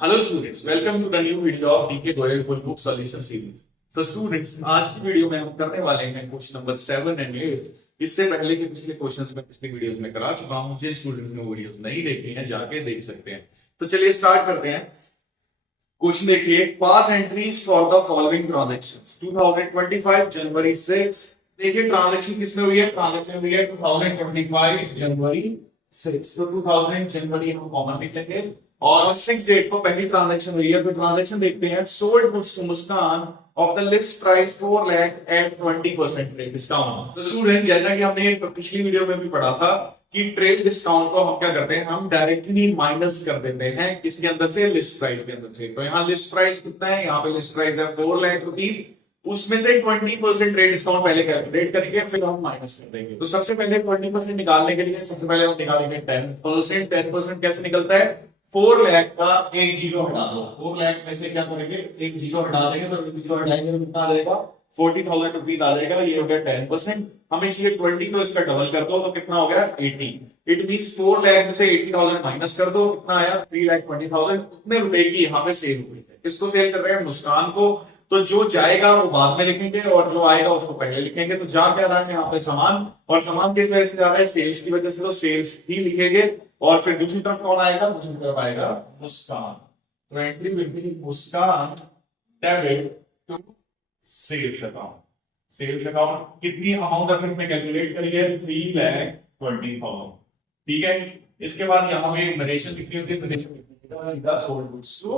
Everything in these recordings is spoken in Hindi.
Hello students, welcome to the new video of D K Goyal full book solution series. So students, आज की वीडियो में हम करने वाले हैं क्वेश्चन नंबर 7 एंड 8। इससे पहले के पिछले क्वेश्चंस में पिछली वीडियोस में करा चुका हूं। जिन स्टूडेंट्स ने वो वीडियोस नहीं देखी हैं जाके देख सकते हैं। तो चलिए स्टार्ट करते हैं। क्वेश्चन देखिए, pass entries for the following transactions 2025 January 6। देखिए ट्रांजैक्शन किसमें हुई है, ट्रांजैक्शन हुई है 2025 जनवरी 6। तो 2000 जनवरी हम कॉमन लिख लेंगे और 6 डेट को पहली ट्रांजैक्शन हुई है। तो ट्रांजैक्शन देखते हैं। Sold goods to Muskan of the list price 4 lakh at 20% trade discount. तो स्टूडेंट, जैसा कि हमने पिछली वीडियो में भी पढ़ा था कि ट्रेड डिस्काउंट को हम क्या करते हैं, हम डायरेक्टली माइनस कर देते हैं किसके अंदर से, लिस्ट प्राइस के अंदर से। तो यहाँ लिस्ट प्राइस कितना है, यहाँ पे लिस्ट प्राइस है 4 लाख रुपीज, उसमें से 20% ट्रेड डिस्काउंट पहले कैलकुलेट करेंगे, फिर हम माइनस कर देंगे। तो सबसे पहले 20% निकालने के लिए सबसे पहले हम निकालेंगे 10%। 10% कैसे निकलता है, 4 लाख का एक जीरो हटा दो। 4 लाख में से क्या करेंगे, एक जीरो हटा देंगे। तो एक जीरो हटाएंगे तो कितना आ जाएगा, 40,000 रुपीज आ जाएगा। ये हो गया 10%। हमें चाहिए 20, तो इसका डबल कर दो तो कितना हो गया 80। इट मींस 4 लाख में से 80,000 माइनस कर दो, कितना आया 3,20,000। उतने रुपए की यहाँ पे सेल हुई है। किसको सेल कर रहे हैं, मुस्कान को। तो जो जाएगा वो बाद में लिखेंगे और जो आएगा उसको पहले लिखेंगे। तो जा क्या रहा है यहाँ पे, सामान, और सामान किस वजह से जा रहा है, सेल्स की वजह से। तो सेल्स ही लिखेंगे। और फिर दूसरी तरफ कौन आएगा, दूसरी तरफ आएगा मुस्कान। तो entry will be Muskan debit to sales account. Sales account कितनी अमाउंट अगर में कैलकुलेट करिए, 3,20,000। ठीक है। इसके बाद यहाँ पे नरेशन लिखनी होती है, नरेशन लिखनी सीधा सोल्ड गुड्स टू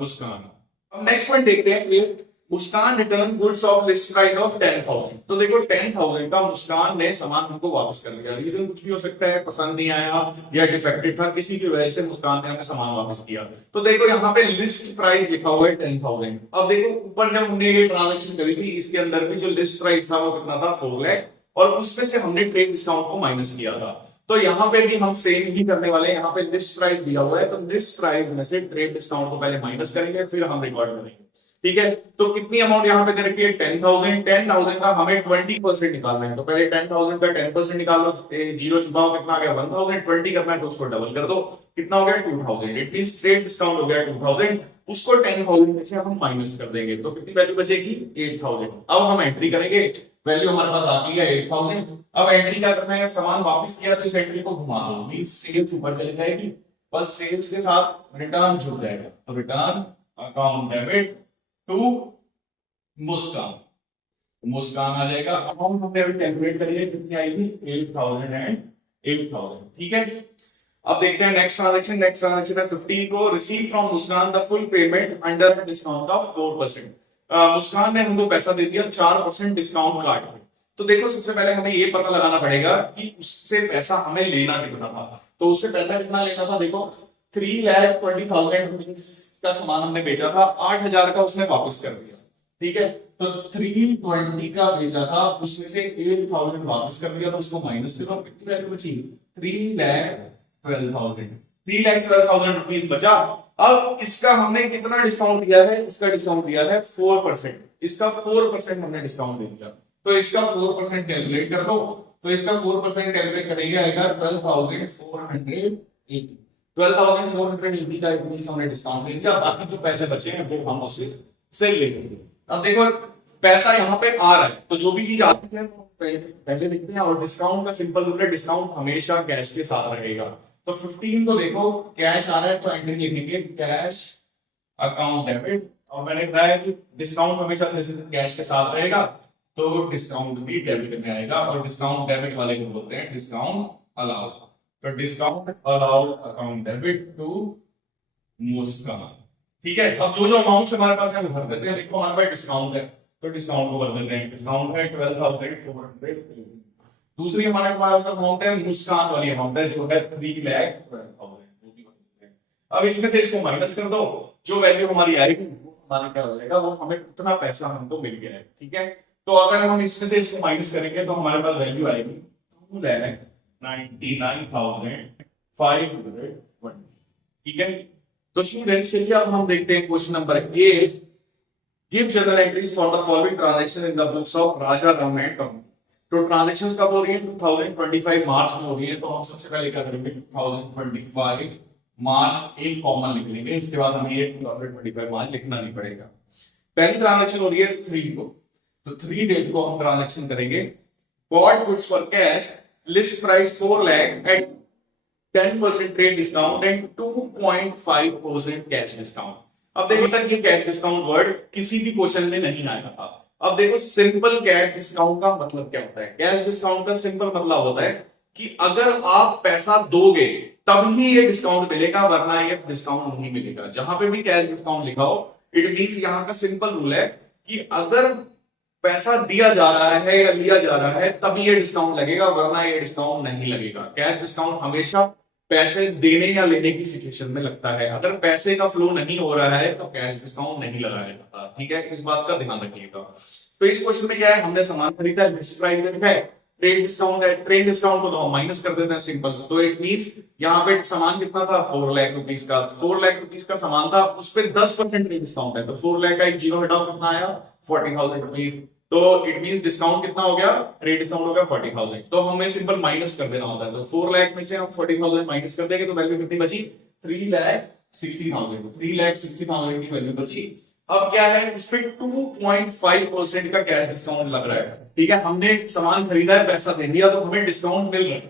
मुस्कान। अब नेक्स्ट पॉइंट देखते हैं, Muskan return goods of list price of 10,000। तो देखो 10,000 का मुस्कान ने सामान हमको वापस कर लिया। रीजन कुछ भी हो सकता है, पसंद नहीं आया या डिफेक्टेड था, किसी की वजह से मुस्कान ने हमें सामान वापस किया। तो देखो यहाँ पे लिस्ट प्राइस लिखा हुआ है 10,000। अब देखो ऊपर जब हमने ये ट्रांजेक्शन करी थी, इसके अंदर भी जो लिस्ट प्राइस था वो कितना था, 4 लाख, और उसमें से हमने ट्रेड डिस्काउंट को माइनस किया था। तो यहाँ पे भी हम सेम ही करने वाले हैं। यहाँ पे लिस्ट प्राइस दिया हुआ है, तो लिस्ट प्राइस में से ट्रेड डिस्काउंट को पहले माइनस करेंगे, फिर हम रिकॉर्ड करेंगे। ठीक है। तो कितनी अमाउंट यहाँ पे दे रखी है, 10,000। 10,000 का हमें 20% निकालना है। तो पहले 10,000 का 10% निकाल लो, जीरो छुपाओ, कितना आ गया 1,000। 20 करना है तो उसको डबल कर दो, कितना हो गया 2,000। इट मींस ट्रेड डिस्काउंट हो गया 2,000। उसको 10,000 में से हम माइनस कर देंगे, तो कितनी वैल्यू बचेगी 8,000। अब हम एंट्री करेंगे, वैल्यू हमारे पास आ गई है 8,000। अब एंट्री क्या करना है, सामान वापस किया तो इस एंट्री को घुमा दो, मींस सेल्स ऊपर चली जाएगी, बस सेल्स के साथ रिटर्न जुड़ जाएगा। तो रिटर्न अकाउंट डेबिट टू मुस्कान, मुस्कान आ जाएगा। अमाउंट हमने अभी कैलकुलेट करी है, कितनी आएगी 8,000 एंड 8,000। ठीक है। अब देखते हैं नेक्स्ट ट्रांजैक्शन। नेक्स्ट ट्रांजैक्शन है 15 को, receive from Muskan the full payment under discount of 4%। मुस्कान ने हमको पैसा दे दिया 4% डिस्काउंट काट के। तो देखो सबसे पहले हमें ये पता लगाना पड़ेगा कि उससे पैसा हमें लेना कितना था। तो उससे पैसा कितना लेना था, देखो 3,20,000 रुपीज का सामान हमने बेचा था, 8,000 का उसने वापस कर दिया। ठीक है। तो 320 का बेचा था, उसमें से 8,000 वापस कर दिया, तो उसको माइनस करो, कितनी वैल्यू बची 3,12,000। 3,12,000 रुपीज बचा। अब इसका हमने कितना डिस्काउंट दिया है, इसका डिस्काउंट दिया है 4%। इसका 4% हमने डिस्काउंट दे दिया। तो इसका 4% कैलकुलेट कर दो। तो इसका 4% कैलकुलेट करेंगे, आएगा 12,480। 12,480 का हमने डिस्काउंट दे दिया। बाकी जो पैसे बचे हैं वो हम उसे से ले लेंगे। अब देखो पैसा यहाँ पे आ रहा है, तो जो भी चीज आती है पहले लिखते हैं। और डिस्काउंट का सिंपल रूल है, डिस्काउंट हमेशा कैश के साथ रहेगा। तो 15 को देखो कैश आ रहा है, तो एंट्री लिखेंगे कैश अकाउंट डेबिट। और मैंने बताया कि डिस्काउंट हमेशा कैश के साथ रहेगा, तो डिस्काउंट भी डेबिट में आएगा। और डिस्काउंट डेबिट वाले को बोलते हैं डिस्काउंट अलाउड। तो discount allowed account debit to Muskan. ठीक है। अब जो अमाउंट हमारे पास है वो भर देते हैं। देखो हमारे पास डिस्काउंट है, तो डिस्काउंट को भर देते हैं। डिस्काउंट है 12,480। दूसरी हमारे पास अमाउंट है मुस्कान वाली अमाउंट है, जो है 3,12,000। अब इसमें से इसको माइनस कर दो, जो वैल्यू हमारी आएगी वो हमारा क्या हो जाएगा, वो हमें उतना पैसा हमको मिल गया है। ठीक है। तो अगर हम इसमें से इसको माइनस करेंगे तो हमारे पास वैल्यू आएगी 2,99,520। ठीक है। तो स्टूडेंट्स चलिए अब हम देखते हैं question number 8। Give journal entries for the following transaction in the books of Raja Ram and company. तो ट्रांजैक्शंस कब हो रही है, 2025 मार्च में हो रही है। तो हम सबसे पहले क्या करेंगे, 2025 मार्च एक कॉमन लिख लेंगे, इसके बाद हमें ये 2025 मार्च लिखना नहीं पड़ेगा। पहली ट्रांजेक्शन हो रही है 3 को, तो 3 डेट को हम ट्रांजेक्शन करेंगे। Bought goods for cash, list price 4 lakh at 10% trade discount and 2.5% cash discount. अब देखो तक ये कैश डिस्काउंट वर्ड किसी भी क्वेश्चन में नहीं आया था। अब देखो सिंपल कैश डिस्काउंट का मतलब क्या होता है। कैश डिस्काउंट का सिंपल मतलब होता है कि अगर आप पैसा दोगे तभी ये डिस्काउंट मिलेगा, वरना ये डिस्काउंट नहीं मिलेगा। जहां पे भी कैश डिस्काउंट लिखा हो, इट मींस यहाँ का सिंपल रूल है कि अगर पैसा दिया जा रहा है या लिया जा रहा है तभी ये डिस्काउंट लगेगा, वरना ये डिस्काउंट नहीं लगेगा। कैश डिस्काउंट हमेशा पैसे देने या लेने की सिचुएशन में लगता है। अगर पैसे का फ्लो नहीं हो रहा है तो कैश डिस्काउंट नहीं लगाया जाता। ठीक है, इस बात का ध्यान रखिएगा। तो इस क्वेश्चन में क्या है, हमने सामान खरीदा है, लिस्ट प्राइस लिखा है, ट्रेड डिस्काउंट है, ट्रेड डिस्काउंट को तो हम माइनस कर देते हैं सिंपल। तो इट मींस यहाँ पे सामान कितना था, 4 लाख रुपीस का। 4 लाख रुपीस का सामान था, उस पर 10% ट्रेड डिस्काउंट है, तो 4 लाख का एक जीरो हटाओ, कितना आया, 40,000 रुपीज। तो इट मींस डिस्काउंट कितना हो गया, ट्रेड डिस्काउंट हो गया 40,000। तो हमें सिंपल माइनस कर देना होता है। तो 4 लाख में से हम 40,000 माइनस कर देंगे तो वैल्यू कितनी बची, 3,60,000। 3,60,000 की वैल्यू बची। अब क्या है, इस पे 2.5% का कैश डिस्काउंट लग रहा है। ठीक है, हमने सामान खरीदा है, पैसा दे दिया, तो हमें डिस्काउंट मिल रहा है।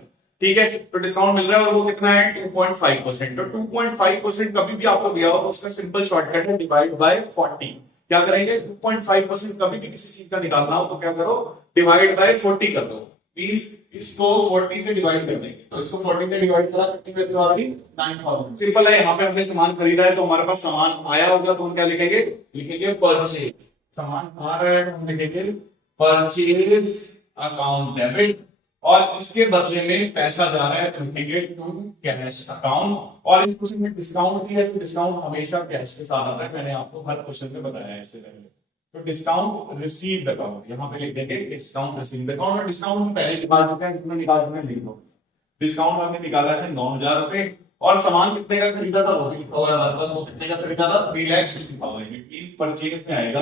ठीक है, तो डिस्काउंट मिल रहा है और वो कितना है, 2.5%। तो 2.5% कभी भी आपको दिया हो तो उसका सिंपल शॉर्टकट है डिवाइड बाय 40। क्या करेंगे, 2.5% कभी भी किसी चीज का निकालना हो तो क्या करो, डिवाइड बाय 40 कर दो। प्लीज इसको 40 से डिवाइड कर देंगे, तो इसको 40 से डिवाइड करा, कितनी वैल्यू आ गई, 9,000। सिंपल है, यहाँ पे हमने सामान खरीदा है तो हमारे पास सामान आया होगा, तो हम क्या लिखेंगे, लिखेंगे परचेज। सामान आ रहा है तो हम लिखेंगे परचेज अकाउंट डेबिट, और इसके बदले में पैसा जा रहा है तो लिखेंगे टू कैश अकाउंट। और इस क्वेश्चन में डिस्काउंट भी है, तो डिस्काउंट हमेशा कैश के साथ आता है, मैंने आपको हर क्वेश्चन में बताया है इससे पहले। तो डिस्काउंट रिसीव्ड अकाउंट यहाँ पे लिख देंगे, डिस्काउंट रिसीव्ड अकाउंट। और डिस्काउंट हम पहले निकाल चुके हैं, जितना निकाल चुके हैं लिख दो। डिस्काउंट हमने निकाला है 9,000 रुपए, और सामान कितने का खरीदा था वो भी लिखा हुआ है हमारे पास। वो कितने का खरीदा था, 3,60,000। प्लीज परचेज में आएगा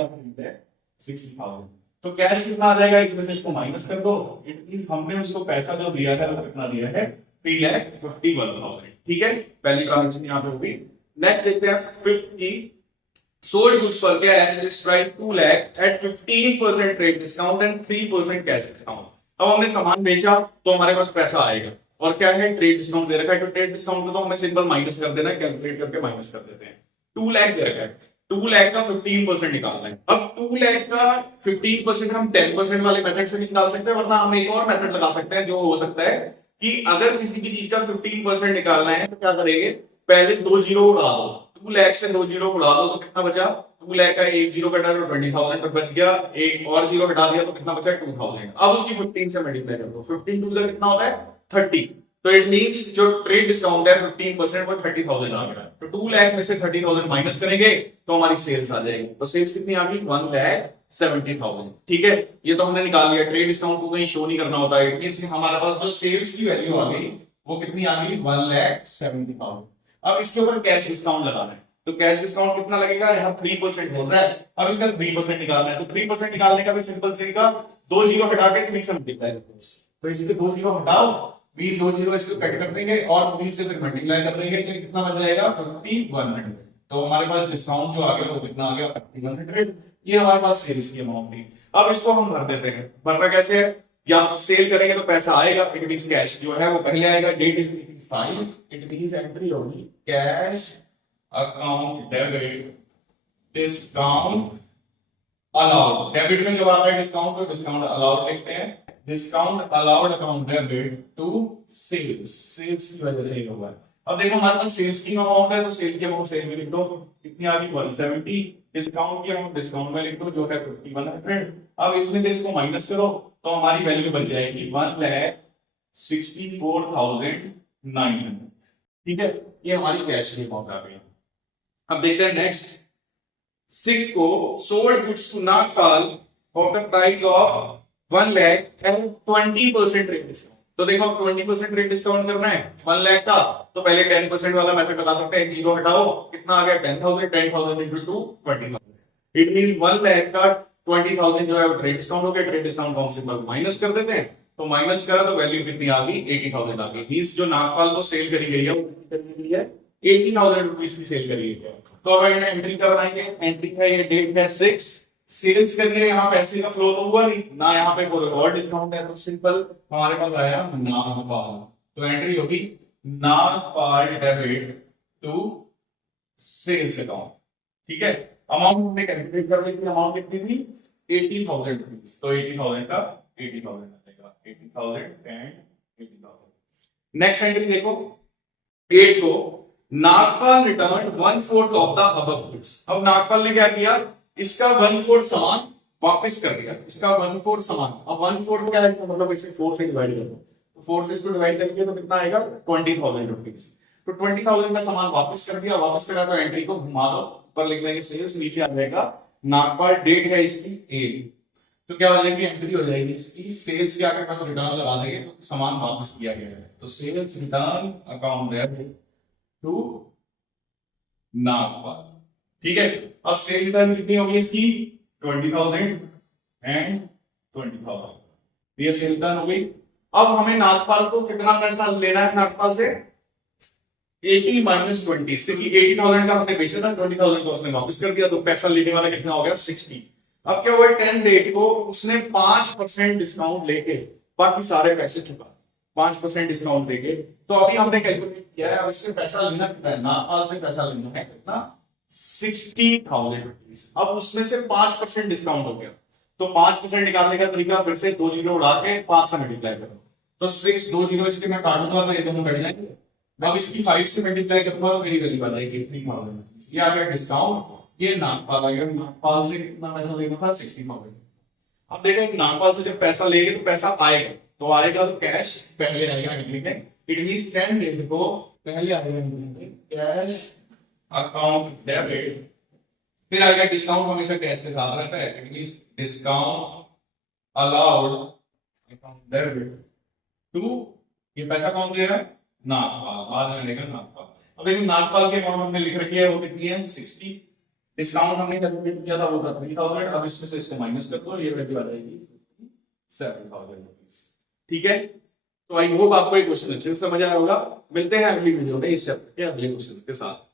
60,000। तो कैश कितना आ जाएगा, इसमें से इसको माइनस कर दो। इट मींस हमने उसको पैसा जो दिया है वो कितना दिया है, 3,51,000। ठीक है, पहली ट्रांजेक्शन यहाँ पे होगी। नेक्स्ट देखते हैं 5th की, sold goods for cash, list price 2 lakh at 15% trade discount and 3% cash discount. अब हमने सामान बेचा तो हमारे पास पैसा आएगा, और क्या है, ट्रेड डिस्काउंट दे रखा है। तो ट्रेड डिस्काउंट को तो हमें सिंपल माइनस कर देना है, कैलकुलेट करके माइनस कर देते हैं। 2 लाख दे रखा है, 2 लाख का 15% निकालना है। अब 2 लाख का 15% हम 10% वाले मेथड से निकाल सकते हैं, वरना हम एक और मेथड लगा सकते हैं, जो हो सकता है कि अगर किसी भी चीज का 15% निकालना है तो क्या करेंगे, पहले 2 जीरो उड़ा दो। 2 लाख से 2 जीरो उड़ा दो तो कितना बचा, 2 लाख का एक जीरो कटा तो 20,000 बच गया, एक और जीरो हटा दिया तो कितना बचा, 2,000। अब उसकी 15 से मल्टीप्लाई कर दो, 15 2 से कितना होता है, 30। तो इट मींस जो ट्रेड डिस्काउंट है 15% वो 30,000 आ गया। तो 2 लाख में से 30,000 माइनस करेंगे तो हमारी सेल्स आ जाएगी। तो सेल्स कितनी आ गई, 1,70,000। ठीक है, ये तो हमने निकाल लिया। ट्रेड डिस्काउंट को कहीं शो नहीं करना होता है, इट मींस हमारे पास जो सेल्स की वैल्यू आ गई वो कितनी आ गई, 1,70,000। अब इसके ऊपर कैश डिस्काउंट लगाना है, तो कैश डिस्काउंट कितना लगेगा, यहाँ 3% बोल रहा है। अब इसका 3% निकालना है, तो 3% निकालने का भी सिंपल तरीका, 2 जीरो हटा के 3 से मल्टीप्लाई कर दो। तो इसके 2 जीरो हटाओ, 20 2 जीरो इसको कट कर देंगे और 3 से फिर मल्टीप्लाई कर देंगे, तो कितना बन जाएगा, 5,100। तो हमारे पास डिस्काउंट जो आ गया वो कितना आ गया, 5,100। ये हमारे पास सेल्स की अमाउंट थी। अब इसको हम भर देते हैं। भरना कैसे है, या सेल करेंगे तो पैसा आएगा, इट मींस कैश जो है वो पहले आएगा। Date is 5, it means entry होगी cash account debit discount allowed. Debit में जब आता है डिस्काउंट तो डिस्काउंट अलाउड लिखते हैं। Discount allowed account debit to sales, sales की वजह से ही हुआ है। अब देखो हमारे पास सेल्स की अमाउंट है, तो सेल की अमाउंट सेल में लिख दो, कितनी आ गई, 170। डिस्काउंट की अमाउंट डिस्काउट में लिख दो, जो है 5,100। अब इसमें से इसको माइनस करो तो हमारी वैल्यू बच जाएगी 1,64,900। ठीक है, ये हमारी कैश की अमाउंट आ गई। अब देखते हैं नेक्स्ट 6 को, sold goods to Nagpal of the price of 1 lakh and 20% rate discount. तो देखो 20% रेट डिस्काउंट करना है 1 लाख का, तो पहले 10% वाला मेथड लगा सकते हैं। जीरो हटाओ, कितना आ गया, 10,000। 10,000 इंटू 2 20,000। इट मींस 1 लाख का 20,000 जो है वो ट्रेड डिस्काउंट हो गया। ट्रेड डिस्काउंट को हम सिंपल माइनस कर देते हैं, तो माइनस करा तो वैल्यू कितनी आ गई, 80,000 आ गई। मींस जो नागपाल को सेल करी गई है वो कितनी करी गई है, 80,000 रुपीज की सेल करी है। तो अब एंट्री कब बनाएंगे, एंट्री है ये डेट है 6, सेल्स करिए, यहाँ पैसे का फ्लो तो हुआ नहीं ना, यहाँ पे कोई और डिस्काउंट है, तो सिंपल हमारे पास आया नागपाल। तो एंट्री होगी Nagpal debit to sales account. ठीक है, अमाउंट हमने कैलकुलेट कर ली थी, अमाउंट कितनी थी 80,000 रुपीज, तो 80,000 का 80,000 आएगा, 80,000 एंड 80,000। नेक्स्ट एंट्री देखो 8 को, Nagpal return 1/4 of the above goods. अब नागपाल ने क्या किया, इसका 1/4 सामान वापस कर दिया, इसका 1/4 सामान। अब 1/4 को क्या है, मतलब इसे 4 से डिवाइड कर दो, तो 4 से इसको डिवाइड करेंगे तो कितना आएगा 20,000 रुपीज। तो 20,000 का सामान वापस कर दिया, वापस करा तो एंट्री को घुमा दो, ऊपर लिख देंगे सेल्स, नीचे आ जाएगा नागपाल, डेट है इसकी 8, तो क्या हो जाएगी एंट्री हो जाएगी इसकी सेल्स के आगे पास रिटर्न लगा देंगे तो सामान वापस किया गया है, तो sales return account debit to Nagpal. ठीक है, अब सेल रिटर्न कितनी होगी इसकी 20,000 एंड 20,000, ये सेल रिटर्न हो गई। अब हमें नागपाल को कितना पैसा लेना है, नागपाल से 80 माइनस 20, 80,000 का हमने बेचा था, 20,000 का उसने वापस कर दिया, तो पैसा लेने वाला कितना हो गया 60। अब क्या हुआ 10 डेट को उसने 5% डिस्काउंट लेके बाकी सारे पैसे चुका, 5% डिस्काउंट देके। तो अभी हमने कैलकुलेट किया है, अब इससे पैसा लेना कितना है, नागपाल से पैसा लेना है कितना 60,000 रुपीज। अब उसमें से 5% डिस्काउंट हो गया, तो 5% निकालने का तरीका फिर से 2 जीरो उड़ा के 5 से मल्टीप्लाई करो, तो 6 2 जीरो इसके मैं काटूंगा तो ये दोनों कट जाएंगे। अब इसकी 5 से मल्टीप्लाई करूंगा तो मेरी वैल्यू आ जाएगी 3,000। ये आ गया डिस्काउंट, ये नागपाल आ गया, नागपाल से कितना पैसा लेना था 60,000। अब देखो नागपाल से जब पैसा लेंगे तो पैसा आएगा, तो आएगा तो कैश पहले आएगा एंट्री में, इट मींस 10 डेट को पहले आएगा एंट्री में कैश अकाउंट डेबिट, फिर आएगा डिस्काउंट, हमेशा कैश के साथ रहता है, it means discount allowed account debit to, ये पैसा कौन दे रहा है नागपाल, बाद में लेगा नागपाल। अब देखो नागपाल की अमाउंट हमने लिख रखी है वो कितनी है 60, डिस्काउंट हमने कैलकुलेट किया था वो था 3,000, अब इसमें से इसको माइनस कर दो, ये वैल्यू आ जाएगी 57,000 रुपीज। ठीक है, तो आई होप आपको ये क्वेश्चन अच्छे से समझ आया होगा। मिलते हैं अगली वीडियो में इस चैप्टर के अगले क्वेश्चन के साथ।